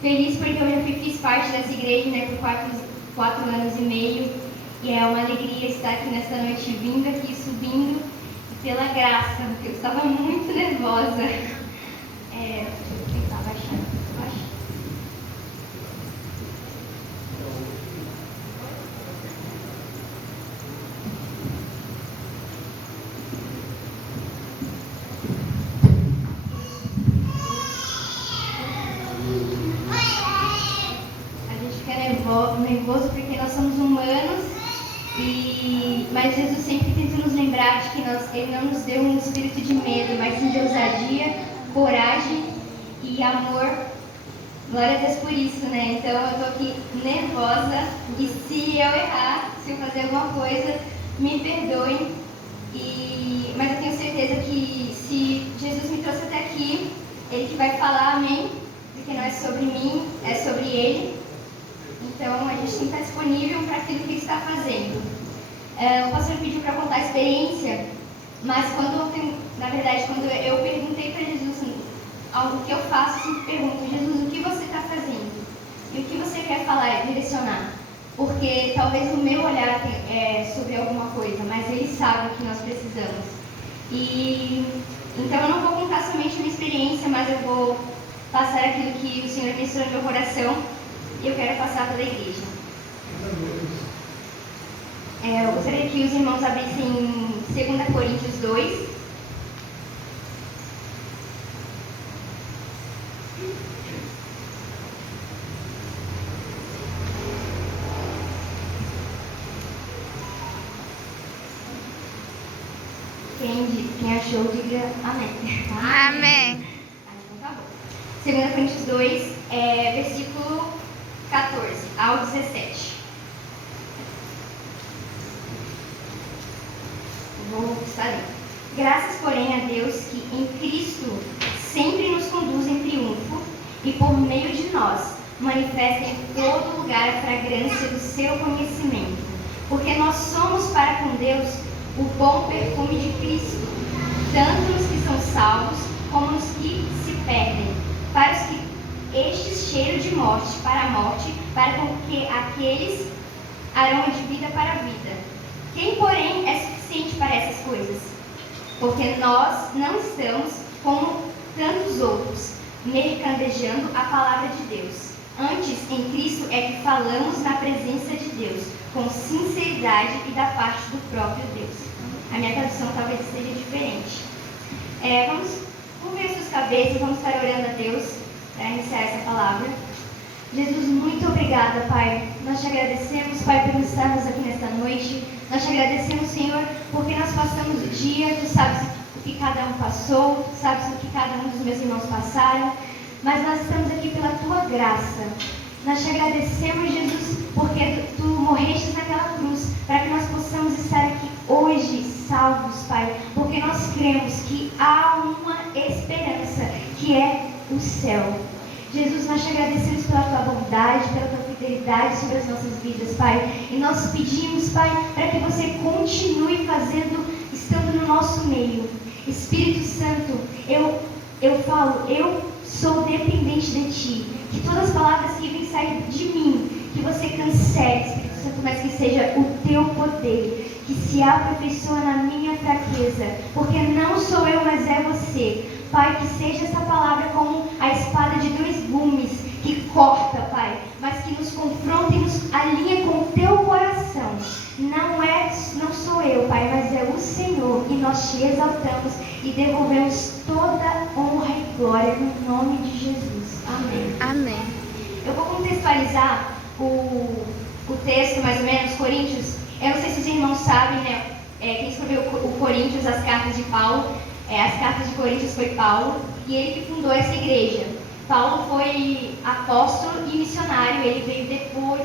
Feliz porque eu já fiz parte dessa igreja, né, por 4 anos e meio. E é uma alegria estar aqui nessa noite, vindo aqui, subindo, pela graça, porque eu estava muito nervosa. Deixa eu tentar baixar. Nervoso porque nós somos humanos, mas Jesus sempre tenta nos lembrar de que Ele não nos deu um espírito de medo, mas sim de ousadia, coragem e amor. Glória a Deus por isso, né? Então eu estou aqui nervosa e se eu errar, se eu fazer alguma coisa, me perdoem. Mas eu tenho certeza que se Jesus me trouxe até aqui, Ele que vai falar, amém? Porque não é sobre mim, é sobre Ele. Então, a gente tem que estar disponível para aquilo que ele está fazendo. O pastor pediu para contar a experiência, mas quando eu perguntei para Jesus algo que eu faço, eu sempre pergunto: Jesus, o que você está fazendo? E o que você quer falar, direcionar? Porque talvez o meu olhar é sobre alguma coisa, mas ele sabe o que nós precisamos. Então, eu não vou contar somente a minha experiência, mas eu vou passar aquilo que o Senhor ministrou no meu coração. E eu quero passar pela igreja. Eu gostaria que os irmãos abrissem em 2 Coríntios 2. Quem achou, diga amém. Amém. Então tá bom. 2 Coríntios 2, versículo 14 ao 17. Vou estar lendo. Graças, porém, a Deus que em Cristo sempre nos conduz em triunfo e por meio de nós manifesta em todo lugar a fragrância do seu conhecimento. Porque nós somos para com Deus o bom perfume de Cristo, tanto nos que são salvos como nos que se perdem. Para os que estes cheiro de morte para a morte, para com que aqueles aroma de vida para a vida. Quem, porém, é suficiente para essas coisas? Porque nós não estamos, como tantos outros, mercadejando a palavra de Deus. Antes, em Cristo é que falamos na presença de Deus, com sinceridade e da parte do próprio Deus. A minha tradução talvez seja diferente. Vamos ver as suas cabeças, vamos estar orando a Deus para iniciar essa palavra. Jesus, muito obrigada, Pai. Nós te agradecemos, Pai, por estarmos aqui nesta noite. Nós te agradecemos, Senhor, porque nós passamos o dia. Tu sabes o que cada um passou, tu sabes o que cada um dos meus irmãos passaram, mas nós estamos aqui pela tua graça. Nós te agradecemos, Jesus, porque tu morreste naquela cruz, para que nós possamos estar aqui hoje salvos, Pai, porque nós cremos que há uma esperança, que é o céu. Jesus, nós te agradecemos pela tua bondade, pela tua fidelidade sobre as nossas vidas, Pai. E nós pedimos, Pai, para que você continue estando no nosso meio. Espírito Santo, eu sou dependente de Ti. Que todas as palavras que vêm sair de mim, que você cancele, Espírito Santo, mas que seja o Teu poder, que se aperfeiçoa na minha fraqueza, porque não sou eu, mas é você. Pai, que seja essa palavra como a espada de 2 gumes, que corta, Pai, mas que nos confronta e nos alinha com o Teu coração. Não sou eu, Pai, mas é o Senhor, e nós Te exaltamos e devolvemos toda honra e glória no nome de Jesus. Amém. Amém. Eu vou contextualizar o texto, mais ou menos, Coríntios. Eu não sei se os irmãos sabem, né? Quem escreveu o Coríntios, as cartas de Paulo. As cartas de Coríntios foi Paulo, e ele que fundou essa igreja. Paulo foi apóstolo e missionário, ele veio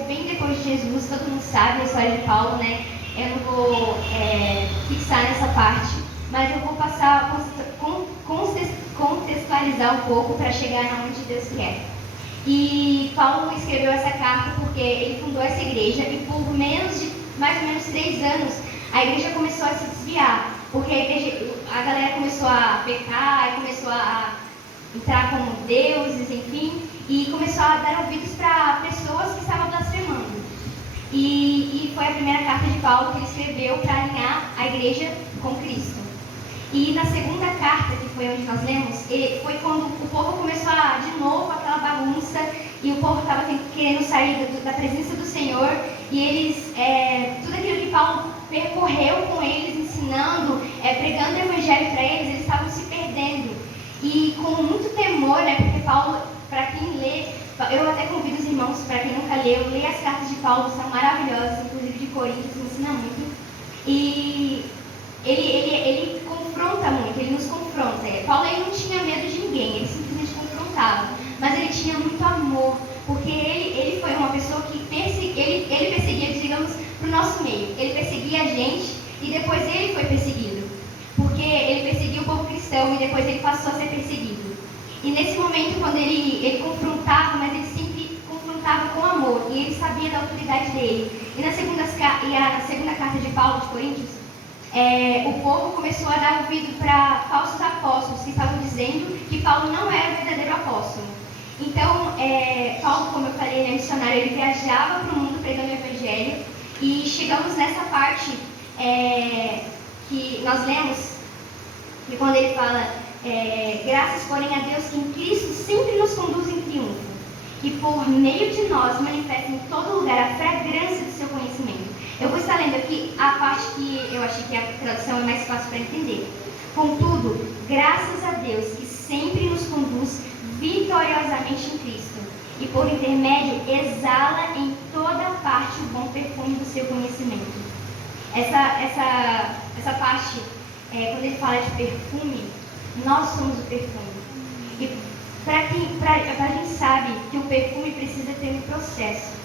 bem depois de Jesus. Todo mundo sabe a história de Paulo, né? Eu não vou fixar nessa parte, mas eu vou passar, contextualizar um pouco para chegar onde Deus quer. E Paulo escreveu essa carta porque ele fundou essa igreja, e por mais ou menos 3 anos, a igreja começou a se desviar. Porque a galera começou a pecar, começou a entrar como deuses, enfim. e começou a dar ouvidos para pessoas que estavam blasfemando. E foi a primeira carta de Paulo que ele escreveu para alinhar a igreja com Cristo. E na segunda carta, que foi onde nós lemos, foi quando o povo começou a, de novo, aquela bagunça, e o povo estava querendo sair da presença do Senhor, e eles, tudo aquilo que Paulo percorreu com eles, ensinando, pregando o evangelho para eles estavam se perdendo. E com muito temor, né, porque Paulo, para quem lê, eu até convido os irmãos, para quem nunca leu, leia as cartas de Paulo, são maravilhosas, inclusive de Coríntios, ensina muito. E ele confronta muito, ele nos confronta. Paulo ele não tinha medo de ninguém, ele simplesmente confrontava. Mas ele tinha muito amor, porque ele foi uma pessoa que ele perseguia, digamos, para o nosso meio. Ele perseguia a gente e depois ele foi perseguido. Porque ele perseguiu o povo cristão e depois ele passou a ser perseguido. E nesse momento, quando ele confrontava, mas ele sempre confrontava com amor. E ele sabia da autoridade dele. E na segunda carta de Paulo de Coríntios, o povo começou a dar ouvido para falsos apóstolos que estavam dizendo que Paulo não era o verdadeiro apóstolo. Então, Paulo, como eu falei, ele é missionário, ele viajava para o mundo pregando o evangelho. E chegamos nessa parte que nós lemos, que quando ele fala, graças, porém, a Deus que em Cristo sempre nos conduz em triunfo, e por meio de nós manifesta em todo lugar a fragrância do seu conhecimento. Eu vou estar lendo aqui a parte que eu achei que a tradução é mais fácil para entender. Contudo, graças a Deus que sempre nos conduz vitoriosamente em Cristo, e por intermédio exala em toda parte o bom perfume do seu conhecimento. Essa parte, quando ele fala de perfume, nós somos o perfume. E a gente sabe que o perfume precisa ter um processo.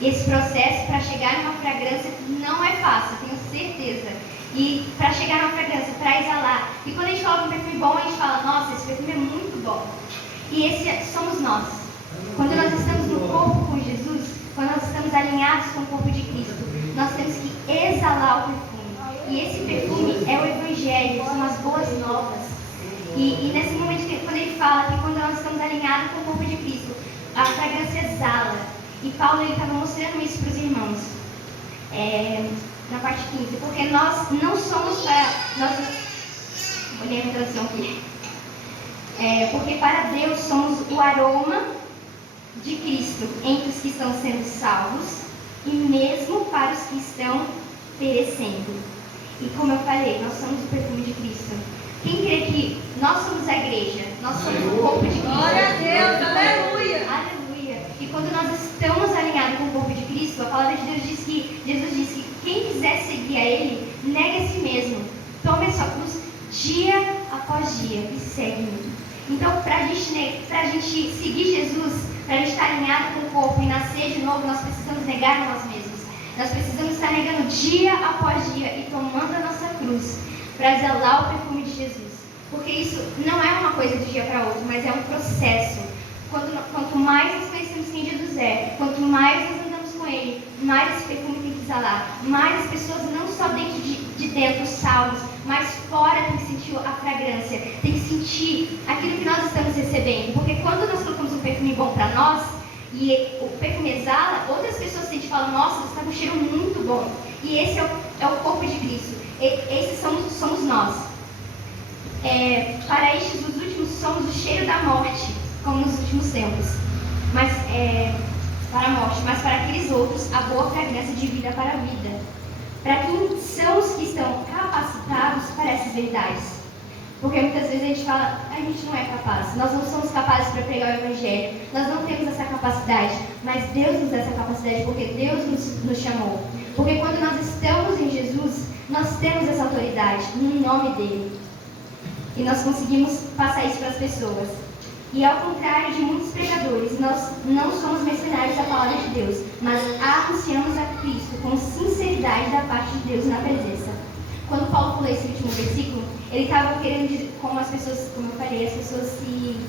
E esse processo, para chegar numa fragrância, não é fácil, tenho certeza. E para chegar numa fragrância, para exalar. E quando a gente fala de um perfume bom, a gente fala, nossa, esse perfume é muito bom. E esse somos nós. Quando nós estamos no corpo com Jesus, quando nós estamos alinhados com o corpo de Cristo, nós temos que exalar o perfume. E esse perfume é o Evangelho, são as boas novas. E nesse momento, quando ele fala que quando nós estamos alinhados com o corpo de Cristo, a fragrância exala. E Paulo estava mostrando isso para os irmãos, na parte 15, porque nós não somos para... Vou ler a tradução aqui. Porque para Deus somos o aroma de Cristo entre os que estão sendo salvos e mesmo para os que estão perecendo. E como eu falei, nós somos o perfume de Cristo. Quem crê que nós somos a igreja, nós somos o corpo de Cristo. Glória a Deus, aleluia! Aleluia! E quando nós estamos alinhados com o corpo de Cristo, a palavra de Deus diz que, Jesus diz que quem quiser seguir a Ele, negue a si mesmo. Tome a sua cruz dia após dia e segue-me. Então, para a gente seguir Jesus, para a gente estar alinhado com o corpo e nascer de novo, nós precisamos negar a nós mesmos. Nós precisamos estar negando dia após dia e tomando a nossa cruz para exalar o perfume de Jesus. Porque isso não é uma coisa de um dia para outro, mas é um processo. Quanto mais nós conhecemos quem Jesus é, quanto mais nós andamos com Ele, mais esse perfume tem que exalar. Mais as pessoas, não só dentro de dentro, salvos, mas fora tem que sentir a fragrância, tem que sentir aquilo que nós estamos recebendo. Porque quando nós colocamos um perfume bom para nós, e o perfume exala, outras pessoas sentem e falam, nossa, você está com um cheiro muito bom. E esse é o corpo de Cristo. Esses somos nós. Para estes, os últimos, somos o cheiro da morte, como nos últimos tempos. Mas, para a morte, mas para aqueles outros, a boa fragrância de vida para a vida. Para quem são os que estão capacitados para essas verdades. Porque muitas vezes a gente fala, a gente não é capaz, nós não somos capazes para pregar o Evangelho, nós não temos essa capacidade, mas Deus nos dá essa capacidade, porque Deus nos chamou. Porque quando nós estamos em Jesus, nós temos essa autoridade no nome dEle. E nós conseguimos passar isso para as pessoas. E ao contrário de muitos pregadores, nós não somos mercenários da palavra de Deus, mas anunciamos a Cristo com sinceridade da parte de Deus na presença. Quando Paulo falou esse último versículo, ele estava querendo dizer, como as pessoas, como eu falei, as pessoas se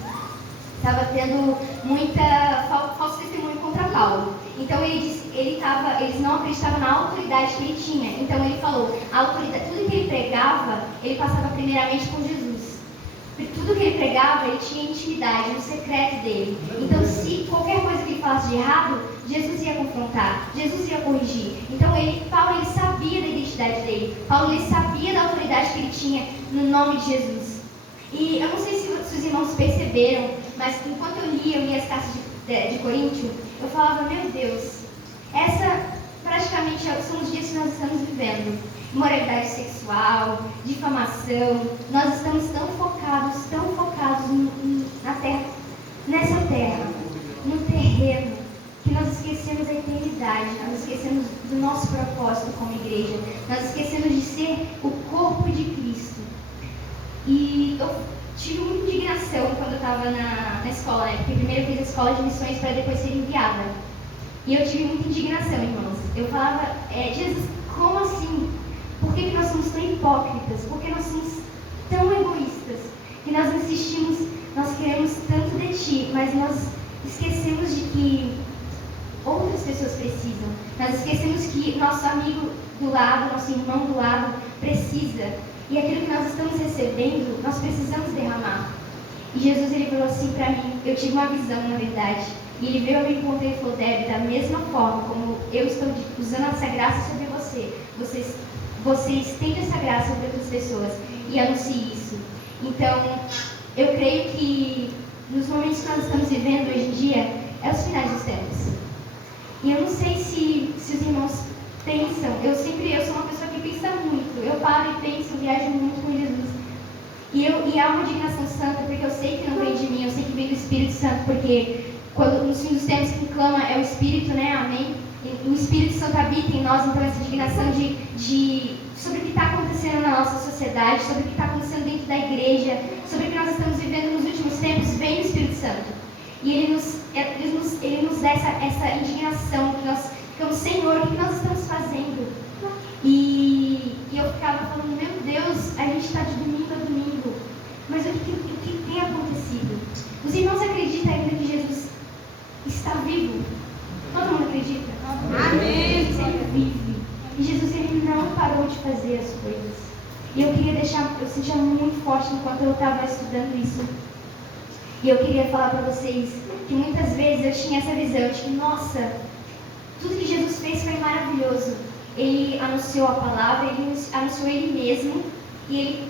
estavam tendo muita falso testemunho contra Paulo. Então eles não acreditavam na autoridade que ele tinha. Então ele falou, a autoridade, tudo que ele pregava, ele passava primeiramente por Jesus. tudo que ele pregava, ele tinha intimidade, no secreto dele. Então, se qualquer coisa que ele falasse de errado, Jesus ia confrontar, Jesus ia corrigir. Então, Paulo ele sabia da identidade dele. Paulo ele sabia da autoridade que ele tinha no nome de Jesus. E eu não sei se os irmãos perceberam, mas enquanto eu lia as cartas de Coríntios, eu falava, meu Deus, essa praticamente são os dias que nós estamos vivendo. Imoralidade sexual, difamação. Nós estamos tão focados na terra, nessa terra, no terreno, que nós esquecemos a eternidade, nós esquecemos do nosso propósito como igreja, nós esquecemos de ser o corpo de Cristo. E eu tive muita indignação quando eu estava na escola, né? Porque primeiro eu fiz a escola de missões para depois ser enviada. E eu tive muita indignação, irmãos. Eu falava, Jesus, como assim? Por que nós somos tão hipócritas? Por que nós somos tão egoístas? Que nós insistimos, nós queremos tanto de Ti, mas nós esquecemos de que outras pessoas precisam. Nós esquecemos que nosso amigo do lado, nosso irmão do lado precisa. E aquilo que nós estamos recebendo, nós precisamos derramar. E Jesus ele falou assim para mim, eu tive uma visão na verdade. E ele veio a me encontrar e falou, Debbie, da mesma forma como eu estou usando essa graça sobre você estende essa graça sobre outras pessoas e anuncie isso. Então, eu creio que nos momentos que nós estamos vivendo hoje em dia, é os finais dos tempos. E eu não sei se os irmãos pensam, eu sou uma pessoa que pensa muito, eu paro e penso, viajo muito com Jesus. E há uma indignação santa, porque eu sei que não vem de mim, eu sei que vem do Espírito Santo, porque nos fins dos tempos quem clama é o Espírito, né? Amém? E o Espírito Santo habita em nós, então essa indignação sobre o que está acontecendo na nossa sociedade, sobre o que está acontecendo dentro da igreja, sobre o que nós estamos vivendo nos últimos tempos, vem do Espírito Santo. E ele nos dá essa indignação, que nós ficamos, Senhor, o que nós estamos fazendo? E eu ficava falando, meu Deus, a gente está de domingo a domingo, mas o que tem acontecido? Os irmãos acreditam ainda que Jesus está vivo? Todo mundo acredita? Amém. Jesus ele vive. E Jesus ele não parou de fazer as coisas. E eu sentia muito forte enquanto eu estava estudando isso. E eu queria falar para vocês que muitas vezes eu tinha essa visão de que, nossa, tudo que Jesus fez foi maravilhoso. Ele anunciou a palavra, ele anunciou ele mesmo, e ele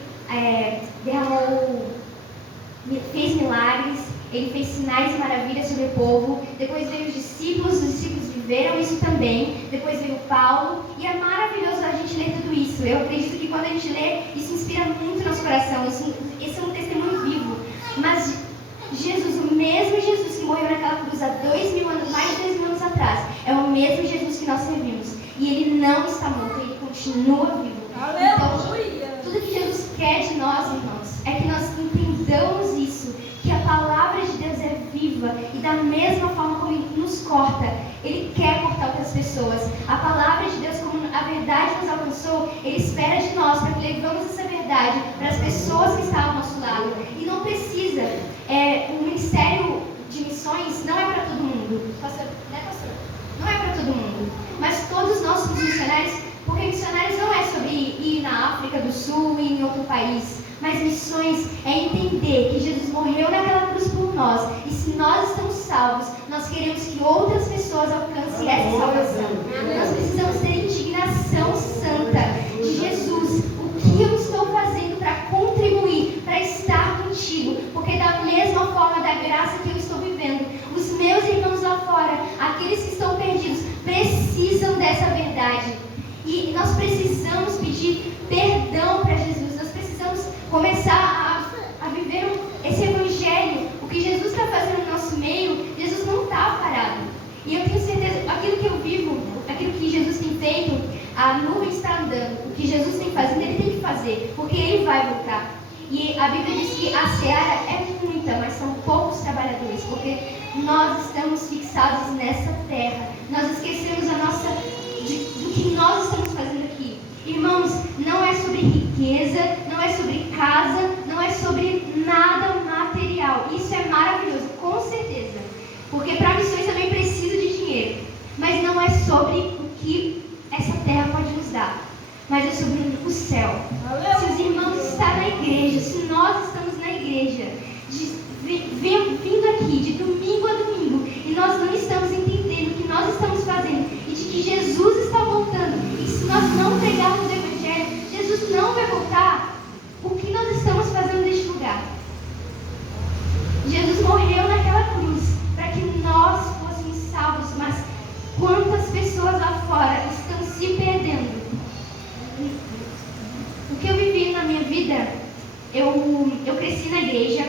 fez milagres, ele fez sinais e maravilhas sobre o povo. Depois veio os discípulos viveram isso também. Depois veio Paulo, e é maravilhoso a gente ler tudo isso. Eu acredito que quando a gente lê, isso inspira muito nosso coração. Esse é um testemunho vivo. Mas Jesus, o mesmo Jesus que morreu naquela cruz há mais de 2 mil anos atrás, é o mesmo Jesus que nós servimos. E ele não está morto, ele continua vivo. Aleluia! Então, tudo que Jesus quer de nós, irmãos, é que nós entendamos isso, que a palavra de Deus é viva, e da mesma forma como ele nos corta, ele quer cortar outras pessoas. A palavra de Deus, como a verdade nos alcançou, ele espera de nós para que levemos essa verdade para as pessoas que estão ao nosso lado. E não precisa, o ministério de missões não é para todo mundo. Pastor? Não é para todo mundo. Mas todos nós somos missionários, porque missionários não é sobre ir na África do Sul e em outro país. Mas missões é entender que Jesus morreu naquela cruz por nós. E se nós estamos salvos, nós queremos que outras pessoas alcancem essa salvação. Nós precisamos ter indignação santa de Jesus. O que eu estou fazendo para contribuir, para estar contigo? Porque da mesma forma da graça que eu estou vivendo, os meus irmãos lá fora, aqueles que estão perdidos, precisam dessa verdade. E nós precisamos pedir perdão para Jesus. Nós precisamos começar a viver esse evangelho. O que Jesus está fazendo no nosso meio, Jesus não está parado. E eu tenho certeza, aquilo que eu vivo, aquilo que Jesus tem feito, a nuvem está andando. O que Jesus tem fazendo, ele tem que fazer, porque ele vai voltar. E a Bíblia diz que a seara é muita, mas são poucos trabalhadores, porque nós estamos fixados nessa terra. Nós esquecemos do que nós estamos fazendo aqui. Irmãos, não é sobre riqueza, não é sobre casa, não é sobre nada material. Isso é maravilhoso, com certeza. Porque para missões também precisa de dinheiro. Mas não é sobre o que essa terra pode nos dar. Mas é sobre o céu. Se os irmãos estão na igreja, se nós estamos na igreja, cresci na igreja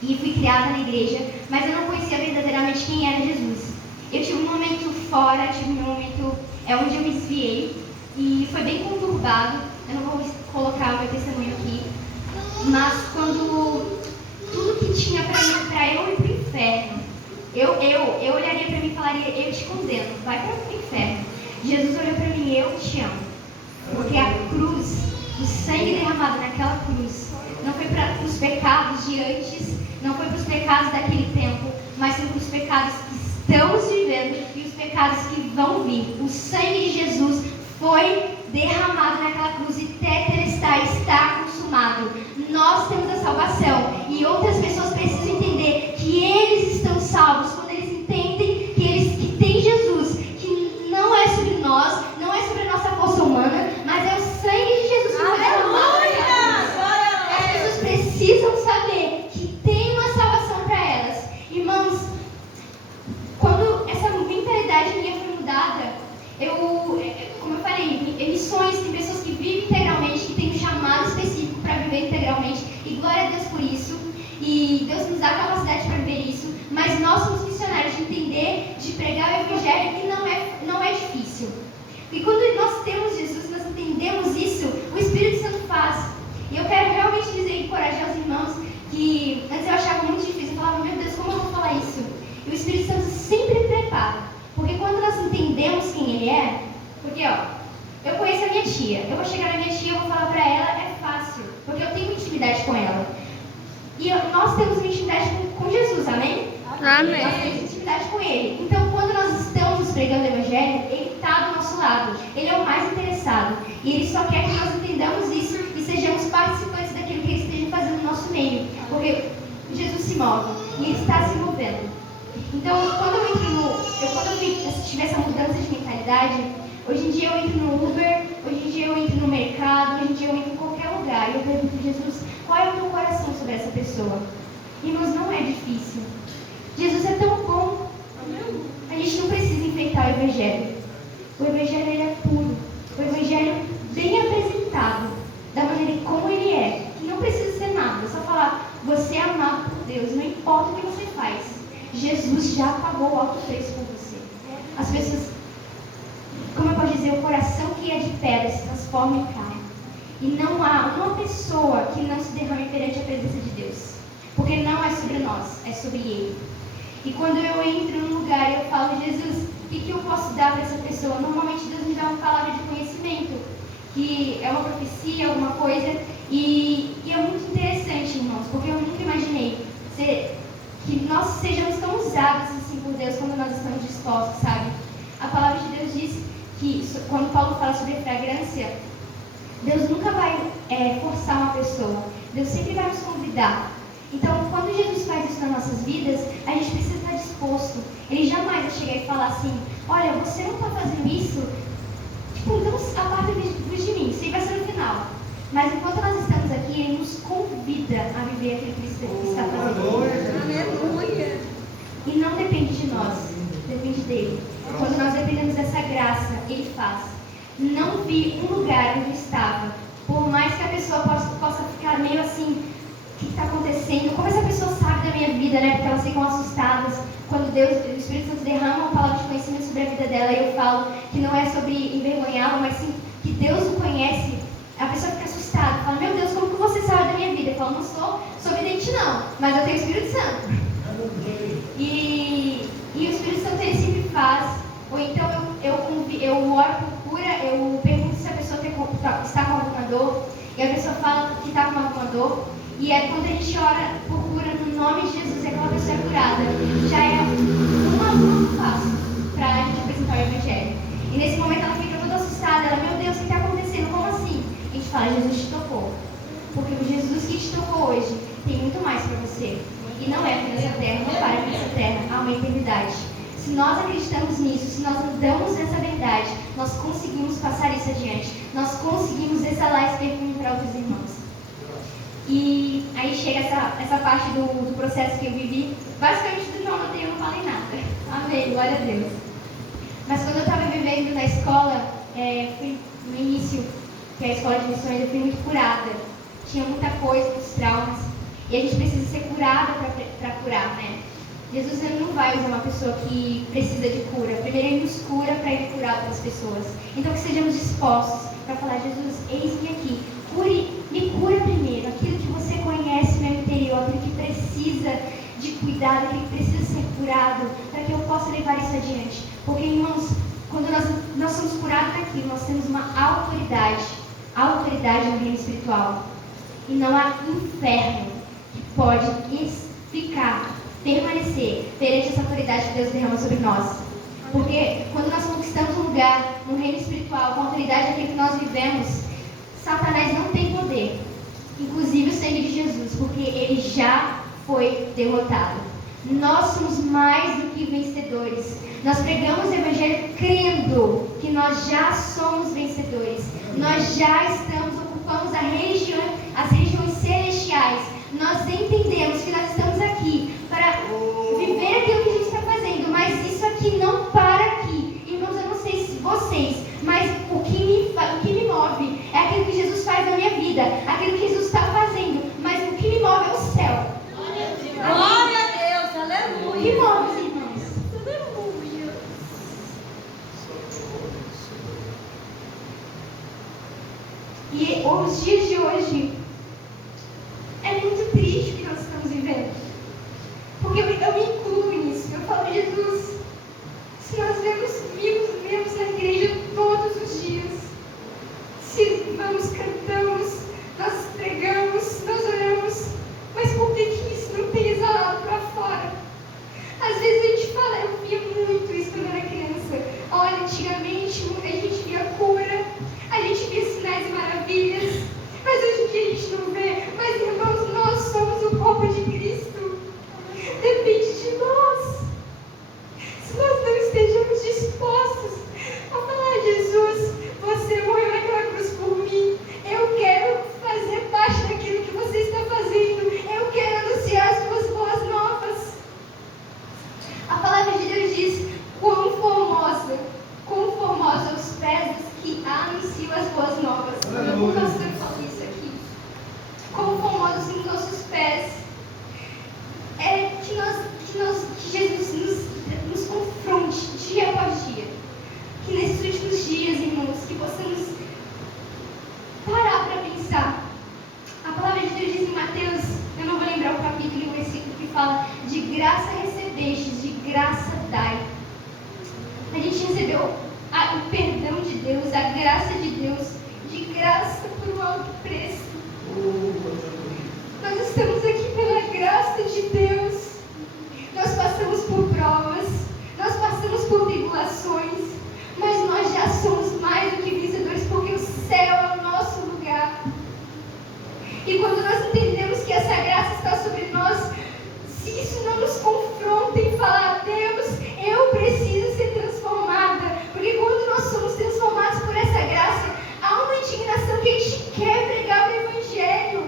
e fui criada na igreja, mas eu não conhecia verdadeiramente quem era Jesus. Eu tive um momento fora, tive um momento onde eu me desviei e foi bem conturbado. Eu não vou colocar o meu testemunho aqui, mas quando tudo que tinha para eu ir para o inferno, eu olharia para mim e falaria: eu te condeno, vai para o inferno. Jesus olhou para mim: eu te amo. Porque a cruz, o sangue derramado naquela cruz, não foi para os pecados de antes, não foi para os pecados daquele tempo, mas foi para os pecados que estamos vivendo e os pecados que vão vir. O sangue de Jesus foi derramado naquela cruz e tetelestai, está consumado. Nós temos a salvação e outras pessoas precisam entender que eles estão salvos quando eles entendem que tem Jesus, que não é sobre nós, não é sobre a nossa força humana, mas é o sangue de Jesus que foi derramado naquela cruz. As pessoas precisam saber que tem uma salvação para elas. Irmãos, quando essa mentalidade minha foi mudada, como eu falei, em missões, tem pessoas que vivem integralmente, que têm um chamado específico para viver integralmente, e glória a Deus por isso, e Deus nos dá a capacidade para viver isso, mas nós somos missionários de entender, de pregar o Evangelho, que não é difícil. E quando nós temos Jesus, nós entendemos isso, o Espírito Santo faz. E eu quero realmente dizer e encorajar os irmãos que antes eu achava muito difícil, eu falava: meu Deus, como eu vou falar isso? E o Espírito Santo sempre prepara. Porque quando nós entendemos quem Ele é, porque eu conheço a minha tia, eu vou chegar na minha tia, eu vou falar para ela, é fácil, porque eu tenho intimidade com ela. E nós temos uma intimidade com Jesus, amém? Amém. Nós temos intimidade com Ele. Então, quando nós estamos pregando o Evangelho, Ele está do nosso lado, Ele é o mais interessado. E Ele só quer que nós entendamos isso e sejamos participantes daquilo que Ele esteja fazendo no nosso meio. Porque Jesus se move e Ele está se movendo. Então, quando eu tive essa mudança de mentalidade, hoje em dia eu entro no Uber, hoje em dia eu entro no mercado, hoje em dia eu entro em qualquer lugar e eu pergunto: Jesus, qual é o teu coração sobre essa pessoa? Irmãos, não é difícil. Jesus é tão bom. A gente não precisa enfeitar o Evangelho. O Evangelho ele é puro. O Evangelho bem apresentado, da maneira como ele é. Que não precisa ser nada, é só falar: você é amado por Deus, não importa o que você faz. Jesus já pagou o alto preço por você. As pessoas, como eu posso dizer, o coração que é de pedra se transforma em carne. E não há uma pessoa que não se derrame perante a presença de Deus. Porque não é sobre nós, é sobre Ele. E quando eu entro num lugar e eu falo: Jesus, o que eu posso dar para essa pessoa? Normalmente Deus me dá uma palavra de conhecimento, que é uma profecia, alguma coisa. E é muito interessante, irmãos, porque eu nunca imaginei que nós sejamos tão usados assim por Deus quando nós estamos dispostos, sabe? A palavra de Deus diz que, quando Paulo fala sobre fragrância, Deus nunca vai forçar uma pessoa. Deus sempre vai nos convidar. Então, quando Jesus faz isso nas nossas vidas, a gente precisa estar disposto. Ele jamais vai chegar e falar assim: olha, você não está fazendo isso, tipo, então aparta-vos de mim, isso aí vai ser no final. Mas enquanto nós estamos aqui, Ele nos convida a viver aquilo que Ele está fazendo. Aleluia. E não depende de nós, depende dEle. Quando nós dependemos dessa graça, Ele faz. Não vi um lugar onde estava, por mais que a pessoa possa ficar meio assim: o que está acontecendo? Como essa pessoa sabe da minha vida, né? Porque elas ficam assustadas quando o Espírito Santo derrama uma palavra de conhecimento sobre a vida dela. E eu falo que não é sobre envergonhá-la, mas sim que Deus o conhece. A pessoa fica assustada, fala: meu Deus, como que você sabe da minha vida? Eu falo: não sou evidente não, mas eu tenho o Espírito Santo. E o Espírito Santo ele sempre faz. Ou então eu oro por cura, eu pergunto se a pessoa está com alguma dor, e a pessoa fala que está com alguma dor. E quando a gente ora por cura no nome de Jesus, aquela pessoa é curada. Já é um passo para a gente apresentar o Evangelho. E nesse momento ela fica toda assustada, ela: meu Deus, o que está acontecendo? Como assim? A gente fala: Jesus te tocou. Porque o Jesus que te tocou hoje tem muito mais para você. E não é aqui nessa terra, não para aqui nessa terra, há uma eternidade. Se nós acreditamos nisso, se nós andamos nessa verdade, nós conseguimos passar isso adiante. Nós conseguimos exalar esse perfume para outros irmãos. E aí chega essa parte do processo que eu vivi. Basicamente do que eu anotei, eu não falei nada. Amém, glória a Deus. Mas quando eu estava vivendo na escola, fui no início, que é a escola de missões, eu fui muito curada. Tinha muita coisa, muitos traumas. E a gente precisa ser curado para curar, né? Jesus ele não vai usar uma pessoa que precisa de cura. Primeiro ele nos cura para ele curar outras pessoas. Então que sejamos dispostos para falar: Jesus, eis-me aqui. Me cura primeiro. Aquilo que você conhece no meu interior, aquilo que precisa de cuidado, aquilo que precisa ser curado, para que eu possa levar isso adiante. Porque, irmãos, quando nós somos curados daquilo, nós temos uma autoridade no reino espiritual. E não há inferno que pode permanecer perante essa autoridade que Deus derrama sobre nós. Porque quando nós conquistamos um lugar no reino espiritual, com a autoridade daquilo que nós vivemos, Satanás não tem poder, inclusive o sangue de Jesus, porque ele já foi derrotado. Nós somos mais do que vencedores. Nós pregamos o evangelho crendo que nós já somos vencedores. Nós já ocupamos as regiões celestiais. Nós entendemos que nós estamos aqui para viver aquilo que a gente está fazendo, mas isso aqui não para aqui. Irmãos, eu não sei se vocês, mas o que me move é aquilo que Jesus faz na minha vida, aquilo que Jesus está fazendo, mas o que me move é o céu. Glória a Deus, aleluia. O que move os irmãos? Aleluia. E os dias de hoje é muito triste o que nós estamos vivendo. Porque eu me incluo nisso. Eu falo: Jesus, se nós vemos na igreja todos os dias, se vamos, cantamos, nós pregamos, nós oramos, mas por que isso não tem exalado para fora? Às vezes a gente fala, eu via muito isso quando eu era criança. Olha, antigamente a gente via cura, a gente via sinais e maravilhas, mas hoje em dia a gente não vê. Mas, irmãos, nós somos o corpo de Cristo. Depende de nós. Se nós não estejamos dispostos a falar: Jesus, você morreu naquela cruz por mim. Eu quero fazer parte daquilo que você está fazendo. Eu quero anunciar as suas boas novas. A palavra de Deus diz: quão formosa os pés dos que anunciam as boas novas. O pastor falou isso aqui. Quão formosos são os nossos pés. Que Jesus nos confronte dia após dia. Que nesses últimos dias, irmãos, que possamos parar para pensar. A palavra de Deus diz em Mateus, eu não vou lembrar o capítulo e o versículo, que fala: de graça recebestes, de graça dai. A gente recebeu o perdão de Deus, a graça de Deus, de graça por um alto preço. Nós estamos aqui pela graça de Deus. Nós passamos por provas, nós passamos por tribulações, mas nós já somos mais do que vencedores, porque o céu é o nosso lugar. E quando nós entendemos que essa graça está sobre nós, se isso não nos confronta em falar: Deus, eu preciso ser transformada, porque quando nós somos transformados por essa graça, há uma indignação que a gente quer pregar o evangelho.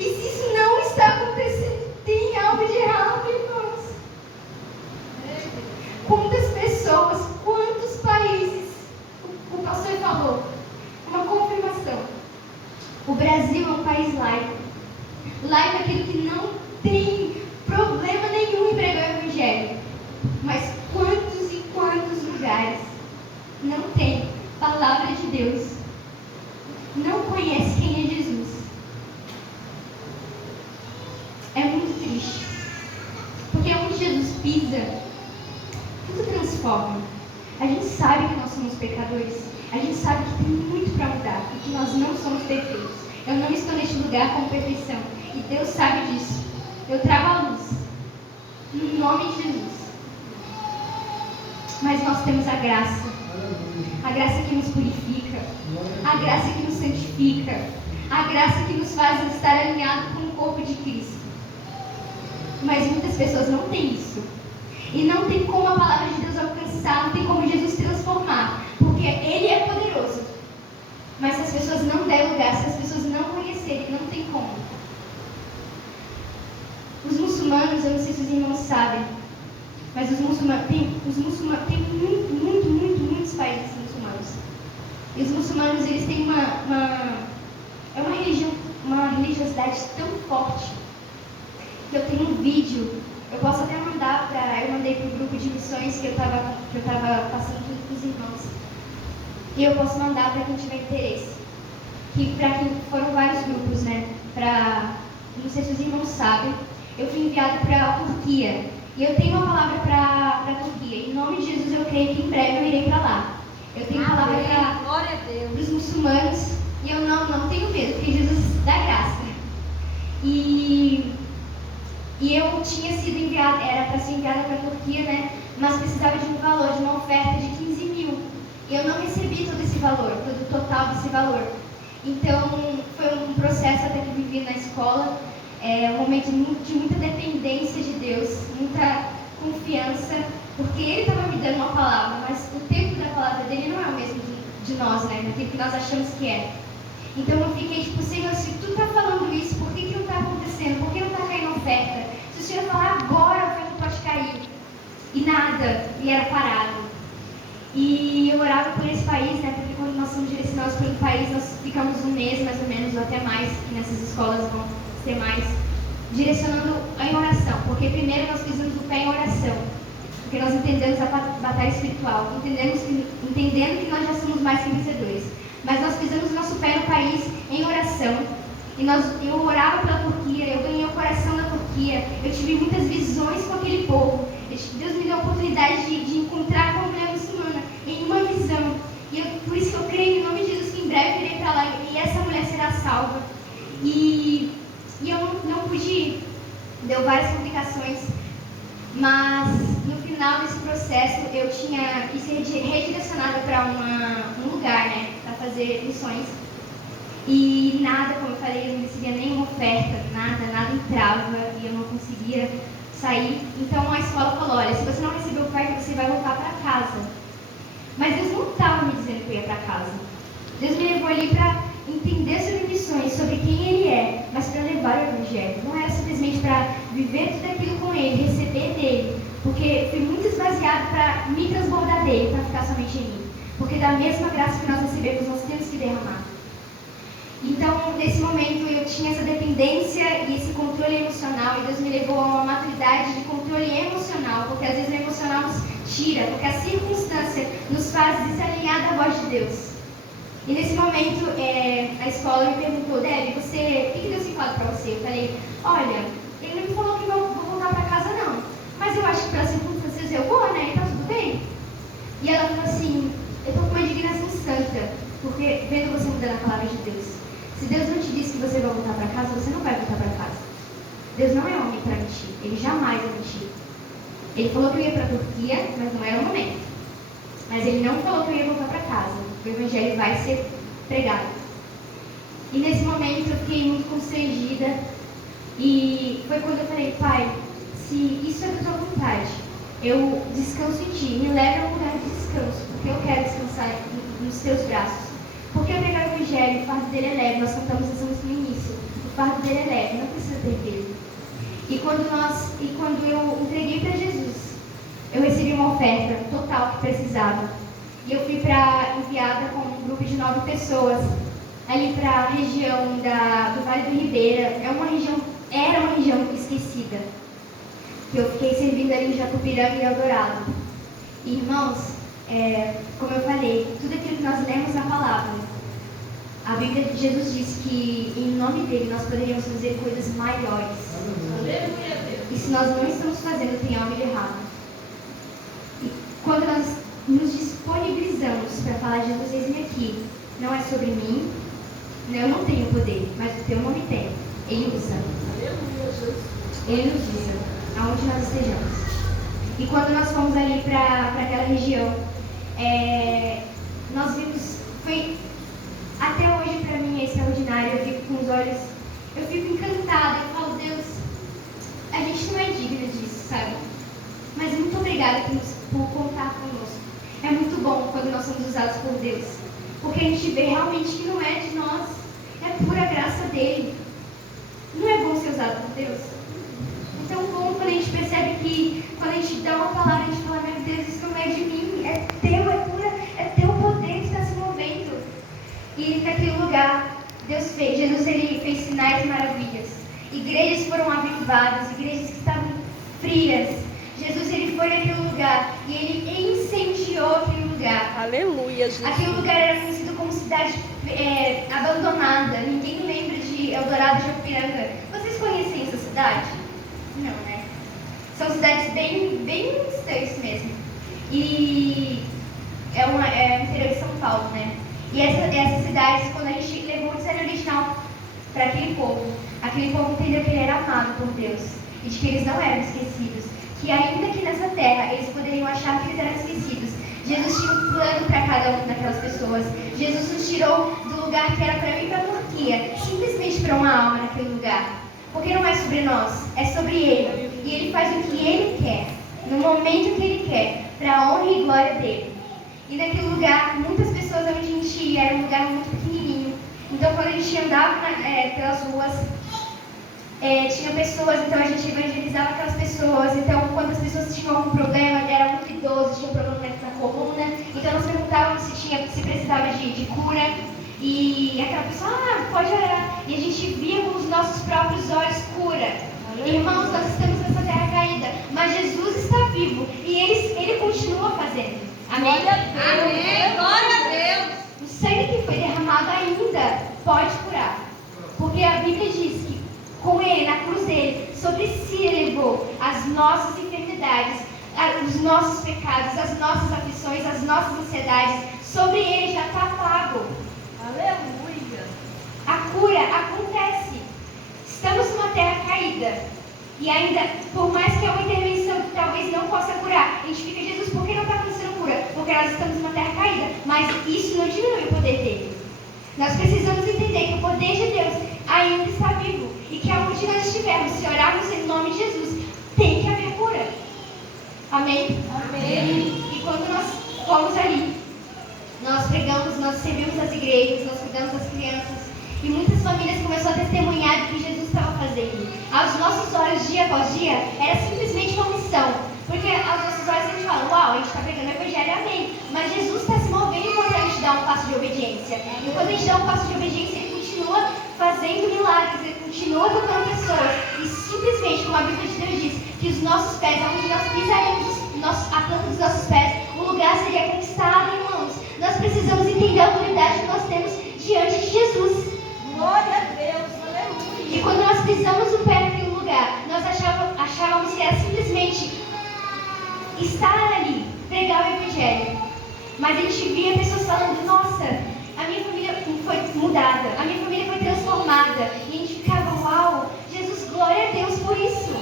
E se isso não está acontecendo, tem algo de errado, irmãos. Quantas pessoas, quantos países, o pastor falou, uma confirmação: o Brasil é um país laico. Laico é aquilo que não tem problema nenhum em pregar o evangelho. Mas quantos e quantos lugares não tem palavra de Deus, não conhece quem é Jesus? É muito triste. Porque onde Jesus pisa, tudo transforma. A gente sabe que nós somos pecadores. A gente sabe que tem muito para mudar e que nós não somos perfeitos. Eu não estou neste lugar com perfeição. E Deus sabe disso. Eu trago a luz. No nome de Jesus. Mas nós temos a graça. A graça que nos purifica. A graça que nos santifica. A graça que nos faz estar alinhados com o corpo de Cristo. Mas muitas pessoas não têm isso. E não tem como a palavra de Deus alcançar, não tem como Jesus transformar, porque Ele é poderoso. Mas se as pessoas não derem lugar, se as pessoas não conhecerem, não tem como. Os muçulmanos, eu não sei se os irmãos sabem, mas os muçulmanos tem muitos países muçulmanos. E os muçulmanos, eles têm uma religiosidade tão forte que eu tenho um vídeo. Eu posso até mandar eu mandei para o grupo de missões que eu tava passando tudo com os irmãos. E eu posso mandar para quem tiver interesse. Foram vários grupos, né? Não sei se os irmãos sabem, eu fui enviado para a Turquia. E eu tenho uma palavra para a Turquia. Em nome de Jesus, eu creio que em breve eu irei para lá. Eu tenho palavra para os muçulmanos. E eu não tenho medo, porque Jesus dá graça. E eu tinha sido enviada, era para ser enviada para a Turquia, né? Mas precisava de um valor, de uma oferta de 15 mil. E eu não recebi todo esse valor, todo o total desse valor. Então, foi um processo até que vivi na escola, um momento de muita dependência de Deus, muita confiança, porque Ele estava me dando uma palavra, mas o tempo da palavra dele não é o mesmo de nós, né? No tempo que nós achamos que é. Então eu fiquei tipo, Senhor, se tu está falando isso, por que não está acontecendo? Por que não está caindo oferta? Se o Senhor falar agora, a oferta pode cair. E nada, e era parado. E eu orava por esse país, né? Porque quando nós somos direcionados pelo país, nós ficamos um mês mais ou menos, ou até mais, que nessas escolas vão ser mais, direcionando em oração. Porque primeiro nós fizemos o pé em oração. Porque nós entendemos a batalha espiritual, entendendo que nós já somos mais que vencedores. Mas nós fizemos o nosso pé no país em oração. E eu orava pela Turquia, eu ganhei o coração da Turquia, eu tive muitas visões com aquele povo. Deus me deu a oportunidade de encontrar com uma mulher muçulmana em uma visão. E por isso que eu creio em nome de Jesus que em breve irei para lá e essa mulher será salva. E eu não pude ir, deu várias complicações, mas no final desse processo eu tinha que ser redirecionada para um lugar, né, para fazer missões. E nada, como eu falei, eu não recebia nenhuma oferta, nada entrava e eu não conseguia sair. Então a escola falou, olha, se você não recebeu oferta, você vai voltar para casa. Mas Deus não estava me dizendo que eu ia para casa. Deus me levou ali para entender sobre missões, sobre quem Ele é, mas para levar o Evangelho. Não era simplesmente para viver tudo aquilo com Ele, receber dEle, porque fui muito esvaziado para me transbordar dEle, para ficar somente em mim. Porque da mesma graça que nós recebemos, nós temos que derramar. Então, nesse momento, eu tinha essa dependência e esse controle emocional, e Deus me levou a uma maturidade de controle emocional, porque às vezes o emocional nos tira, porque a circunstância nos faz desalinhar da voz de Deus. E nesse momento, a escola me perguntou, Debbie, o que Deus tem falado para você? Eu falei, olha, Ele não me falou que eu vou voltar para casa não, mas eu acho que pelas circunstâncias eu vou, né? Tá tudo bem? E ela falou assim, eu estou com uma indignação santa, porque vendo você mudando a palavra de Deus. Se Deus não te disse que você vai voltar para casa, você não vai voltar para casa. Deus não é homem para mentir. Ele jamais vai mentir. Ele falou que eu ia para a Turquia, mas não era o momento. Mas ele não falou que eu ia voltar para casa. O Evangelho vai ser pregado. E nesse momento eu fiquei muito constrangida. E foi quando eu falei, Pai, se isso é da tua vontade, eu descanso em ti. Me leve a um lugar de descanso, porque eu quero descansar nos teus braços. Porque eu pregar o Evangelho, o fardo dele é leve, nós cantamos essa música no início, o fardo dele é leve, não precisa ter peso. E quando eu entreguei para Jesus, eu recebi uma oferta total que precisava. E eu fui enviada com um grupo de 9 pessoas, ali para a região do Vale do Ribeira, era uma região esquecida, que eu fiquei servindo ali em Jacupiranga e Eldorado. E, irmãos, como eu falei, tudo aquilo que nós lemos na palavra, a Bíblia de Jesus diz que em nome dele nós poderíamos fazer coisas maiores. E se nós não estamos fazendo, tem algo de errado. E quando nós nos disponibilizamos para falar de Jesus, eis-me aqui, não é sobre mim, eu não tenho poder, mas o teu nome tem. Ele usa. Ele nos usa, aonde nós estejamos. E quando nós fomos ali para aquela região, nós vimos, até hoje para mim é extraordinário, eu fico com os olhos, eu fico encantada, eu falo, Deus, a gente não é digna disso, sabe? Mas muito obrigada por contar conosco. É muito bom quando nós somos usados por Deus, porque a gente vê realmente que não é de nós, é pura graça dele. Não é bom ser usado por Deus? Então, bom quando a gente percebe que, quando a gente dá uma palavra, a gente fala, meu Deus, isso não é de mim, é teu, é teu poder que está se movendo. E naquele lugar, Jesus ele fez sinais e maravilhas. igrejas foram avivadas, igrejas que estavam frias. Jesus, ele foi naquele lugar e ele incendiou aquele lugar. Aleluia, Jesus. Aquele lugar era conhecido como cidade abandonada. Ninguém lembra de Eldorado de Ipiranga. Vocês conhecem essa cidade? Não, né? São cidades bem distantes mesmo. E é no interior de São Paulo, né? E essas cidades, quando a gente levou o cenário original para aquele povo entendeu que ele era amado por Deus e de que eles não eram esquecidos. Que ainda aqui nessa terra eles poderiam achar que eles eram esquecidos. Jesus tinha um plano para cada uma daquelas pessoas. Jesus nos tirou do lugar que era para ir para a Turquia, simplesmente para uma alma naquele lugar. Porque não é sobre nós, é sobre Ele. E Ele faz o que Ele quer, no momento que Ele quer, para a honra e glória dEle. E naquele lugar, muitas pessoas onde a gente ia, era um lugar muito pequenininho. Então, quando a gente andava pelas ruas, tinha pessoas, então a gente evangelizava aquelas pessoas. Então, quando as pessoas tinham algum problema, era muito idoso, tinha um problema na coluna, então nós perguntávamos se precisava de cura. E aquela pessoa, pode orar. E a gente via com os nossos próprios olhos cura. Irmãos, nós estamos nessa terra caída, mas Jesus está vivo e Ele continua fazendo. Amém? Glória a Deus. Amém. Glória a Deus. O sangue que foi derramado ainda pode curar. Porque a Bíblia diz que com Ele, na cruz dele, sobre si Ele levou as nossas enfermidades, os nossos pecados, as nossas aflições, as nossas ansiedades. Sobre Ele já está pago. Aleluia. A cura acontece. Estamos numa terra caída. E ainda, por mais que é uma intervenção que talvez não possa curar, a gente fica, Jesus, por que não está acontecendo cura? Porque nós estamos numa terra caída. Mas isso não diminui o poder dele. Nós precisamos entender que o poder de Deus ainda está vivo. E que aonde nós estivermos, se orarmos em nome de Jesus, tem que haver cura. Amém? Amém. E quando nós fomos ali, nós pregamos, nós servimos as igrejas, nós cuidamos das crianças. E muitas famílias começaram a testemunhar do que Jesus estava fazendo. Aos nossos olhos, dia após dia, era simplesmente uma missão. Porque aos nossos olhos a gente fala, uau, a gente está pregando o evangelho, amém. Mas Jesus está se movendo enquanto a gente dá um passo de obediência. E quando a gente dá um passo de obediência, Ele continua fazendo milagres, Ele continua tocando pessoas. E simplesmente, como a Bíblia de Deus diz, que os nossos pés, onde nós pisaremos a planta dos nossos pés, o lugar seria conquistado, irmãos. Nós precisamos entender a autoridade que nós temos diante de Jesus. Glória a Deus, aleluia. E quando nós pisamos o pé naquele lugar, nós achávamos que era simplesmente estar ali, pregar o Evangelho. Mas a gente via pessoas falando, nossa, a minha família foi mudada, a minha família foi transformada. E a gente ficava, uau, Jesus, glória a Deus por isso.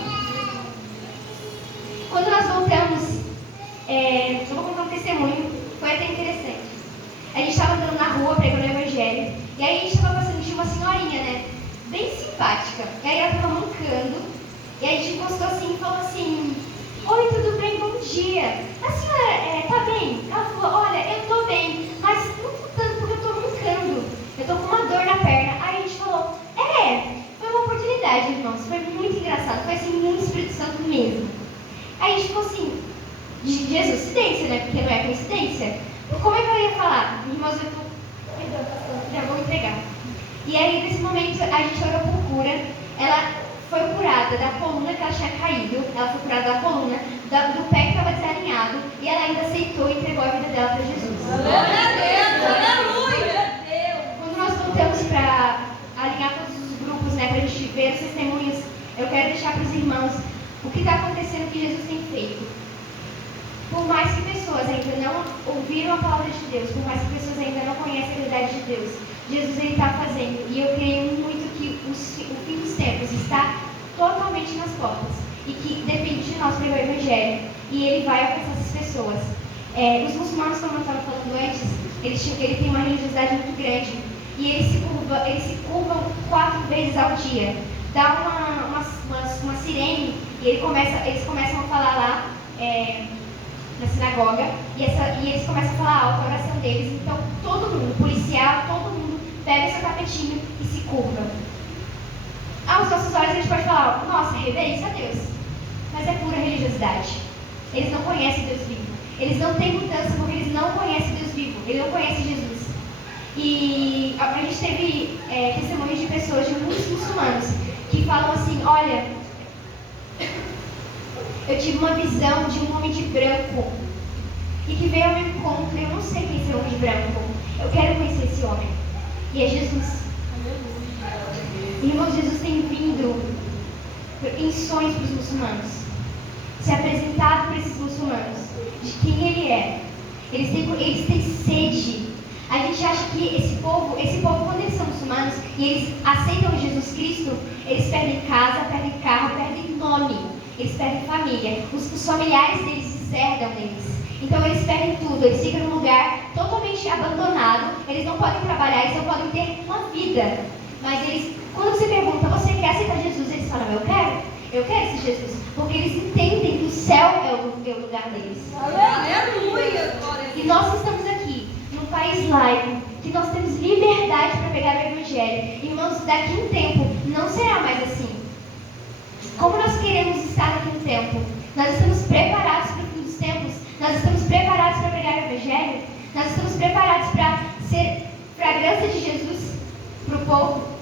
Quando nós voltamos, eu vou contar um testemunho, foi até interessante. A gente estava andando na rua pregando o Evangelho, e aí a gente estava passando de uma senhorinha, né? Bem simpática. E aí ela estava mancando, e aí a gente encostou assim e falou assim, oi, tudo bem? Bom dia. A senhora tá bem? Ela falou, olha, eu tô bem, mas não tô tanto porque eu tô mancando. Eu tô com uma dor na perna. Aí a gente falou, foi uma oportunidade, irmãos. Foi muito engraçado, foi assim, muito Espírito Santo mesmo. Aí a gente ficou assim, de coincidência, né? Porque não é coincidência. Como é que eu ia falar? Irmãos, já vou entregar. E aí, nesse momento, a gente orou por cura. Ela foi curada da coluna que ela tinha caído. Ela foi curada da coluna, do pé que estava desalinhado. E ela ainda aceitou e entregou a vida dela para Jesus. Glória a Deus, aleluia. Quando nós voltamos para alinhar todos os grupos, né, para a gente ver os testemunhos, eu quero deixar para os irmãos o que está acontecendo, o que Jesus tem feito. Por mais que pessoas ainda não ouviram a palavra de Deus, por mais que pessoas ainda não conhecem a verdade de Deus, Jesus ele está fazendo. E eu creio muito que o fim dos tempos está totalmente nas portas. E que depende de nós pregar o Evangelho. E ele vai alcançar essas pessoas. Os muçulmanos, como eu estava falando antes, ele tem uma religiosidade muito grande. E eles se curvam 4 vezes ao dia. Dá uma sirene e eles começam a falar lá na sinagoga, e eles começam a falar alto a oração deles. Então todo mundo, policial, todo mundo pega seu tapetinho e se curva. Aos nossos olhos a gente pode falar, nossa, reverência a Deus, mas é pura religiosidade. Eles não conhecem Deus vivo, eles não têm mudança porque eles não conhecem Deus vivo, eles não conhecem Jesus. E a gente teve testemunhos de pessoas, de muitos muçulmanos, que falam assim: olha, eu tive uma visão de um homem de branco e que veio ao meu encontro. Eu não sei quem é esse homem de branco. Eu quero conhecer esse homem. E é Jesus. Irmãos, Jesus tem vindo em sonhos para os muçulmanos, se apresentado para esses muçulmanos de quem Ele é. Eles têm sede. A gente acha que esse povo, quando eles são muçulmanos e eles aceitam Jesus Cristo, eles perdem casa, perdem carro, perdem nome, eles perdem família. Os familiares deles se deserdam deles. Então eles perdem tudo, eles ficam num lugar totalmente abandonado, eles não podem trabalhar, eles não podem ter uma vida. Mas eles, quando você pergunta, você quer aceitar Jesus? Eles falam: eu quero esse Jesus. Porque eles entendem que o céu é o lugar deles. Aleluia! E nós que estamos aqui, num país laico, que nós temos liberdade para pregar o Evangelho. Irmãos, daqui a um tempo não será mais assim. Como nós queremos estar daqui a um tempo? Nós estamos preparados para o fim dos tempos? Nós estamos preparados para pregar o Evangelho? Nós estamos preparados para ser fragrância de Jesus para o povo?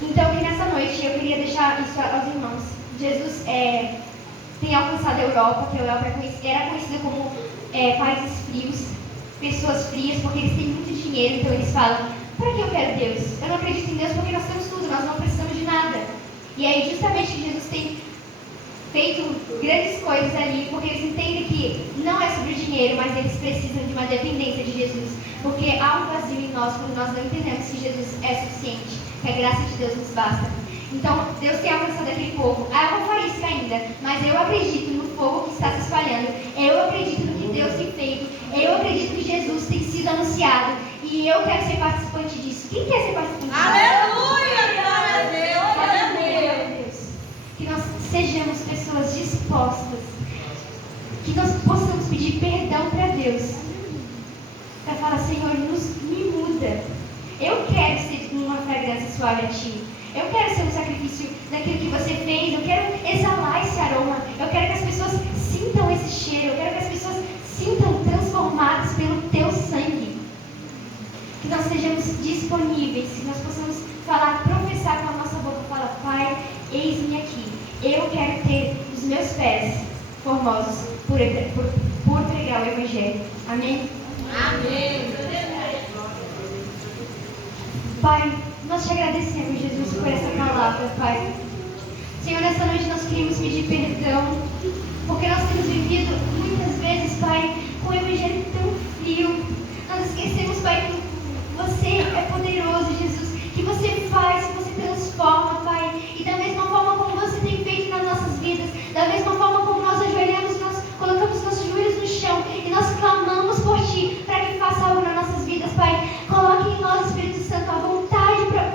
Então, que nessa noite eu queria deixar isso aos irmãos. Jesus tem alcançado a Europa, que a Europa era conhecida como países frios, pessoas frias, porque eles têm muito dinheiro. Então eles falam: para que eu quero Deus? Eu não acredito em Deus porque nós temos tudo, nós não precisamos de nada. E aí justamente Jesus tem feito grandes coisas ali, porque eles entendem que não é sobre o dinheiro, mas eles precisam de uma dependência de Jesus. Porque há um vazio em nós quando nós não entendemos que Jesus é suficiente, que a graça de Deus nos basta. Então, Deus tem alcançado aquele povo. Há uma faísca ainda, mas eu acredito no fogo que está se espalhando. Eu acredito no que Deus tem feito. Eu acredito que Jesus tem sido anunciado. E eu quero ser participante disso. Quem quer ser participante disso? Aleluia! Glória a Deus! Glória a Deus! Que nós sejamos pessoas dispostas. Que nós possamos pedir perdão para Deus. Para falar: Senhor, me muda. Eu quero ser uma fragrância suave a Ti. Eu quero ser um sacrifício daquilo que você fez. Eu quero exalar esse aroma. Eu quero que as pessoas sintam esse cheiro. Eu quero que as pessoas sintam transformadas pelo Teu sangue. Que nós sejamos disponíveis. Que nós possamos falar, professar com a nossa boca. Falar: Pai, eis-me aqui. Eu quero ter os meus pés formosos por pregar o Evangelho. Amém? Amém! Pai, nós te agradecemos, Jesus, por essa palavra, Pai. Senhor, nessa noite nós queremos pedir perdão, porque nós temos vivido muitas vezes, Pai, com o Evangelho tão frio. Nós esquecemos, Pai, que você é poderoso, Jesus, que você faz, que você transforma, Pai. E da mesma forma como você tem feito nas nossas vidas, da mesma forma como nós ajoelhamos, nós colocamos nossos joelhos no chão e nós clamamos por Ti, para que faça algo nas nossas vidas, Pai. Coloque em nós, Espírito Santo, a vontade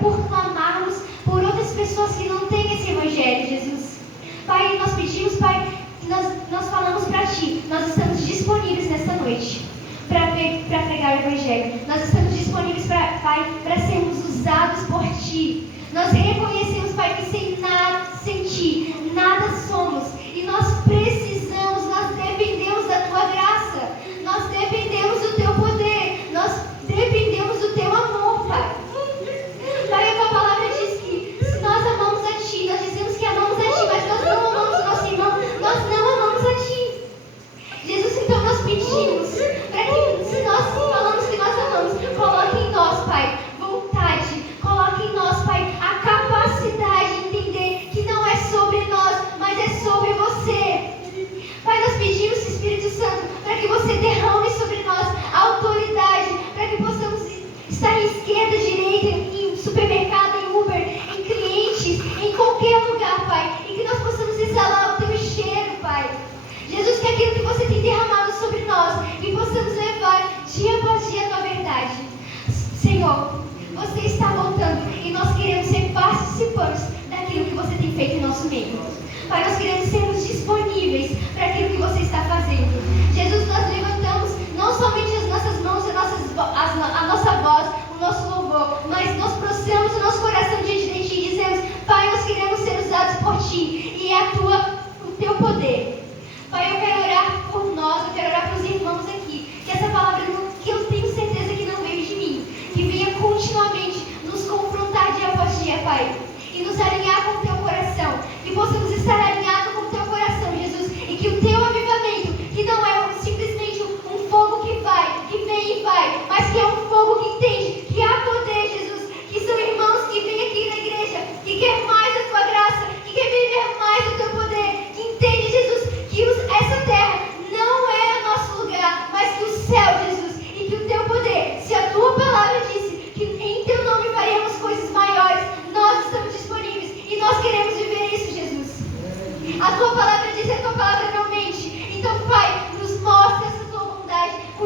por clamarmos por outras pessoas que não têm esse Evangelho, Jesus. Pai, nós pedimos, Pai, que nós falamos para Ti. Nós estamos disponíveis nesta noite para pregar o Evangelho. Nós estamos disponíveis, Pai, para sermos usados por Ti. Nós reconhecemos, Pai, que sem Ti, nada somos. E nós precisamos, nós dependemos da Tua graça. Nós dependemos do Teu poder. Nós dependemos do Teu amor, Pai. Pai, a Tua palavra diz que se nós amamos a Ti, nós dizemos que amamos a Ti, mas nós não amamos o nosso irmão, nós não amamos a Ti. Jesus, então nós pedimos para que, se nós falamos que nós amamos, coloque em nós, Pai, vontade, coloque em nós, Pai, a capacidade de entender que não é sobre nós, mas é sobre você.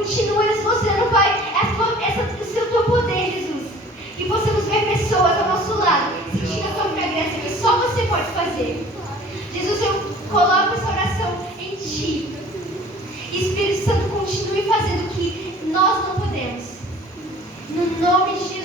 Continua nos mostrando, Pai, esse é o teu poder, Jesus. Que possamos ver pessoas ao nosso lado, sentindo a tua fragrância, que só você pode fazer. Jesus, eu coloco essa oração em Ti. Espírito Santo, continue fazendo o que nós não podemos. No nome de Jesus.